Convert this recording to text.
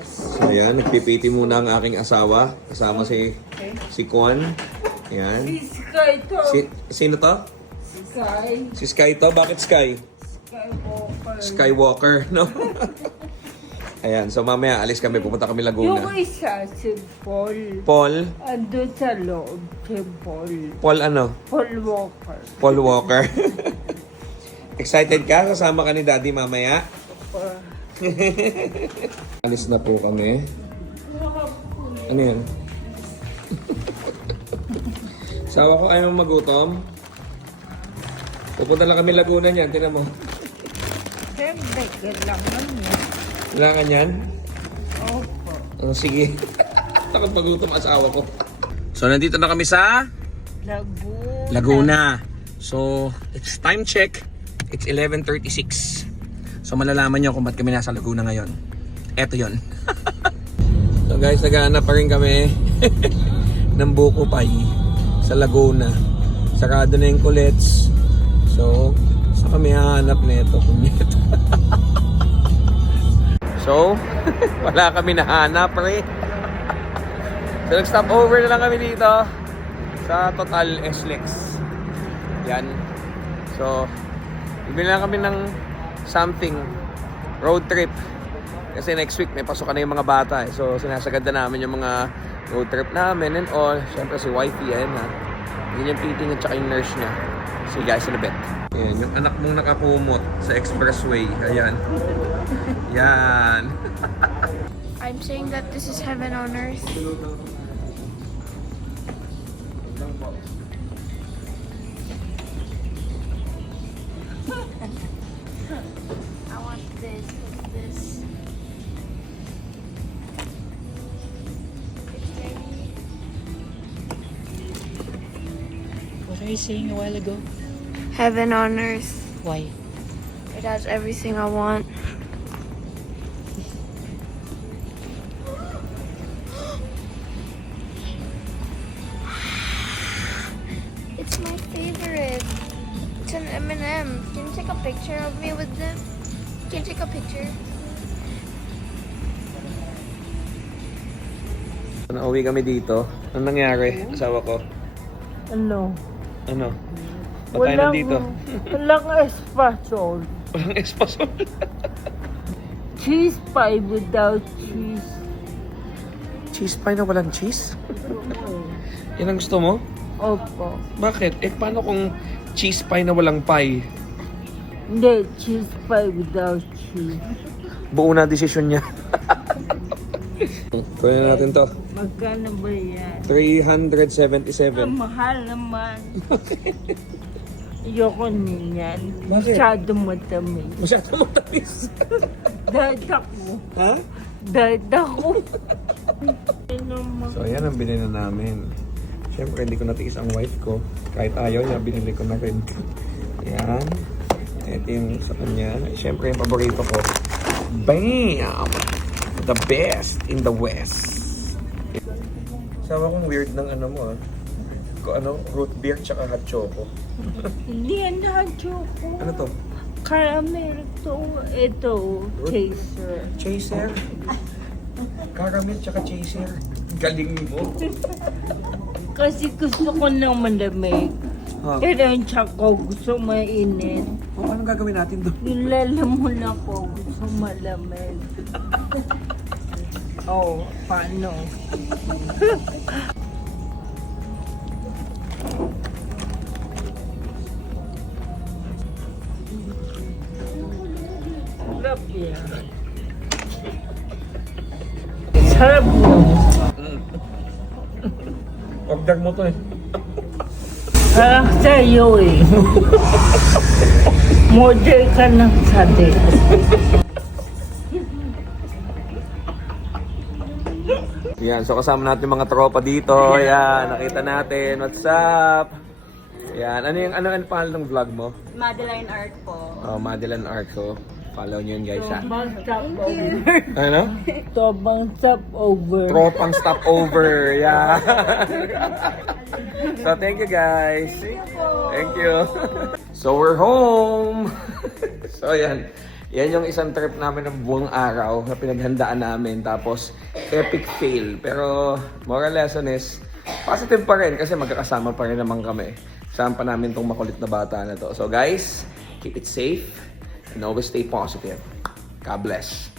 So ayan, nagpipiti muna ang aking asawa. Kasama si Kwan. Ayan. Si Sky to. Sino to? Sky. Si Sky to? Bakit Sky? Skywalker. Skywalker, no? Ayan, so mamaya alis kami, pupunta kami Laguna. Yung isa, si Paul. Paul? Ando sa loob, si Paul. Paul ano? Paul Walker. Paul Walker. Excited ka? Kasama ka ni Daddy mamaya? Alis na po kami. Ano yan? Sawa ko ayaw magutom. Pupunta lang kami Laguna niyan, tinan mo. Siyempre, kailangan niya. Kailangan yan? Opo. Oh, sige. Takot magutom asawa ko. So, nandito na kami sa Laguna. So, it's time check. It's 11:36. So, malalaman nyo kung ba't kami nasa Laguna ngayon. Eto yon. So guys, naghahanap pa rin kami ng buko pie sa Laguna. Sarado na yung Kulets. So, sa kami hahanap na ito. So, wala kami nahanap rin. So, nag-stop over na lang kami dito sa Total SLEX. Yan. So, bibili lang kami ng something road trip. Kasi next week may pasukan na yung mga bata. So, sinasagad na namin yung mga road trip namin and all. Siyempre si wifey, ayan ha. Yun yung PT niya tsaka yung nurse niya. See you guys in a bit. Ayan, yung anak mong nakakumot sa expressway. Ayan. Yan. I'm saying that this is heaven on earth. I want this. What were you saying a while ago? Heaven on earth. Why? It has everything I want. It's my favorite. It's an M&M. Can you take a picture of me with them? Can you take a picture? Nauwi kami dito. Anong nangyari? Asawa ko. Ano? Ano? Ba't tayo nandito? Walang espasol. Walang espasol. Cheese pie without cheese. Cheese pie na walang cheese? Yan ang gusto mo? Opo. Bakit? Eh, paano kung cheese pie na walang pie? Hindi, cheese pie without cheese. Buo na desisyon niya. Kunin natin to. Magkano ba yan? 377. Ang mahal naman. Ayoko niyan. Bakit? Masyado matamis. Masyado matamis. Diet ako. Ha? Diet ako. So, ayan ang binili na namin. Siyempre, hindi ko natiis ang wife ko. Kahit ayaw niya, binili ko na rin. Ayan. Ito yung sa kanya. Siyempre, yung paborito ko. Bam! The best in the West. Sawa kong weird ng ano mo ah. Kung ano, root beer tsaka hot choco. Hindi yan na choco. Ano to? Caramel to. Ito, chaser. Chaser? Caramel tsaka chaser. Galing mo. Kasi gusto ko ng malamig. Huh? Pero yung choco gusto mainit. Oh, anong gagawin natin doon? Nilalamon ako. Gusto malamig. Oh, paano? Sarap yan. Sarap mo. Order mo to eh. Sarap sa'yo eh. Model ka ng sade. Yan, so kasama natin mga tropa dito. Yan, nakita natin. What's up? Yan, ano ang pangalan ng vlog mo? Madeline Art po. Oh, Madeline Art. So, follow nyo yun guys ha. Tobang stop over. Ano? Tobang stop over. Tropang stopover. Yeah. So, thank you guys. Thank you. So, we're home. So, yan. Yan yung isang trip namin ng buong araw na pinaghandaan namin. Tapos, epic fail. Pero, moral lesson is, positive pa rin kasi magkakasama pa rin naman kami. Saan pa namin tong makulit na bata na to. So guys, keep it safe and always stay positive. God bless.